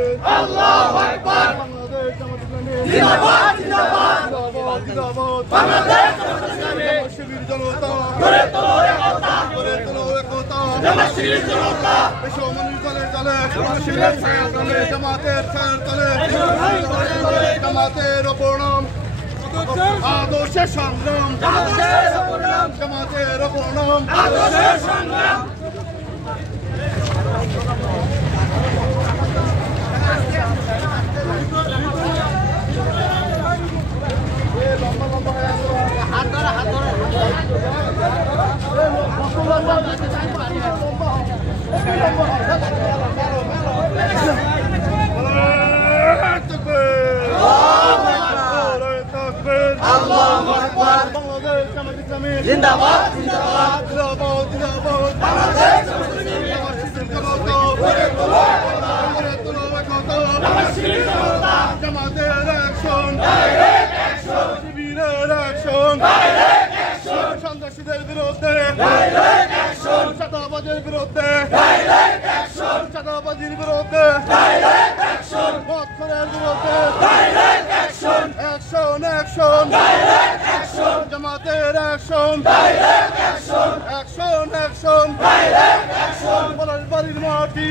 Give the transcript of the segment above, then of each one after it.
আল্লাহু আকবার। বাংলাদেশ জামাত ইসলামী জিন্দাবাদ জিন্দাবাদ জিন্দাবাদ। বাংলাদেশ জামাত ইসলামী শিবির জনতা গড়ে তোলো একতা গড়ে তোলো একতা। জামাত শিবির জনতা এসো মানুষ দলে দলে শিবিরের ছায়া তলে জামাতের ছায়ার তলে জামাতের প্রণাম আদর্শের সংগ্রাম জামাতের প্রণাম আদর্শের সংগ্রাম। জিন্দাবাদ জিন্দাবাদ জিন্দাবাদ জিন্দাবাদ। বাংলাদেশ জামাতের অ্যাকশন শিবিরের অ্যাকশন সন্ত্রাসীদের বিরুদ্ধে চাঁদাবাজের বিরুদ্ধে চাঁদাবাজির বিরুদ্ধে মৎখরের বিরুদ্ধে অ্যাকশন অ্যাকশন জামাতের অ্যাকশন অ্যাকশন পলাশবাড়ির মাটি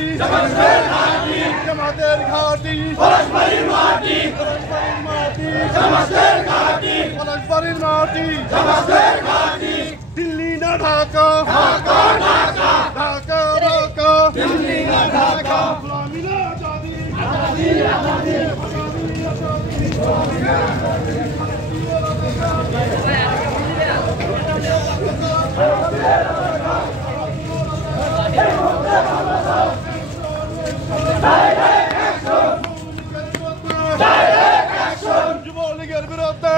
জামাতের ঘাটি পলাশবাড়ির মাটি দিল্লি না ঢাকা ঢাকা ঢাকা দিল্লি না ঢাকা গোলামি না আজাদি যুবলীগের বিরুদ্ধে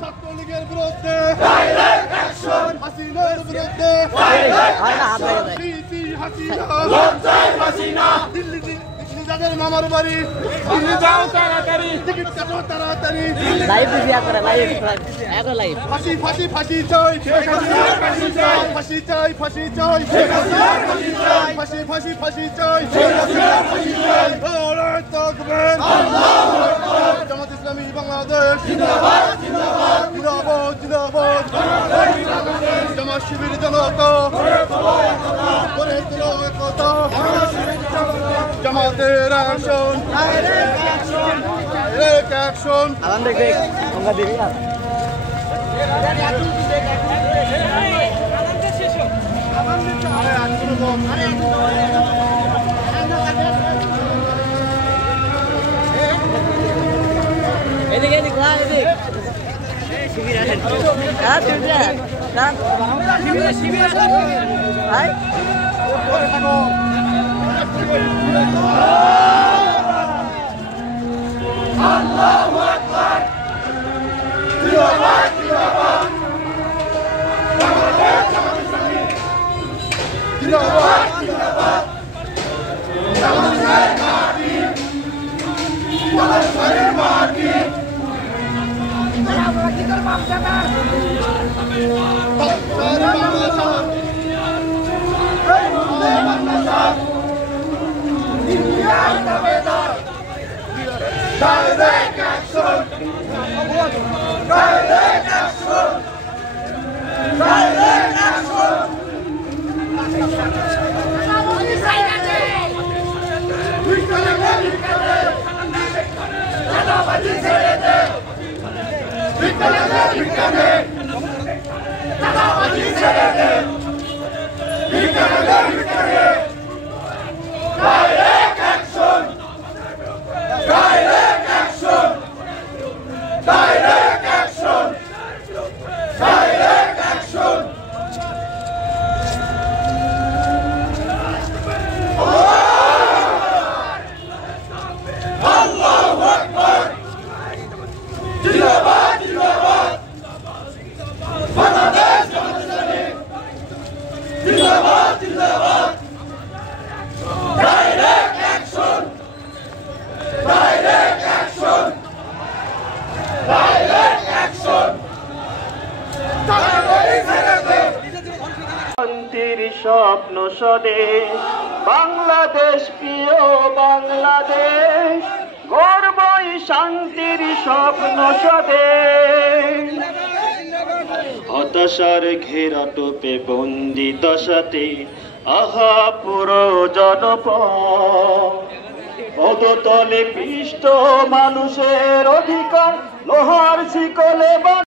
ছাত্রলীগের বিরুদ্ধে হাসিনার বিরুদ্ধে দিল্লি যাদের মামার বাড়ি দিল্লি যাও তাড়াতাড়ি টিকিট কাটো তাড়াতাড়ি লাইভ ভিডিও করে লাইভ ফাঁসি ফাঁসি ফাঁসি চাই ফাঁসি চাই ফাঁসি চাই ফাঁসি ফাঁসি ফাঁসি চাই জামাত ইসলামী বাংলাদেশ জিন্দাবাদ জিন্দাবাদ জিন্দাবাদ জিন্দাবাদ। জামাত শিবির জনতা গড়ে তোলো একতা জামাতের অ্যাকশন অ্যাকশন এদিকে এদিক শিবির আসেন শিবির আসেন ভাই আল্লাহু আকবার জিন্দাবাদ জিন্দাবাদ বাংলাদেশ জামাত ইসলামী জিন্দাবাদ জিন্দাবাদ জামাতের ঘাটি পলাশবাড়ির মাটি direct action direct action direct action চাঁদাবাজি ছেড়ে দে চাঁদাবাজি ছেড়ে দে direct action direct action direct action direct action Allahu Akbar জিন্দাবাদ জিন্দাবাদ বাংলাদেশ জামাত ইসলামী জিন্দাবাদ জিন্দাবাদ direct action direct action direct action শান্তির স্বপ্ন স্বদেশ বাংলা দেশ প্রিয় বাংলাদেশ, গর্বই শান্তির স্বপ্ন স্বদেশ। হতাশার ঘেরা টোপে বন্দি দশাতে আহা পুরো জনপদ, পদতলে পিষ্ট মানুষের অধিকার লোহার শিকলে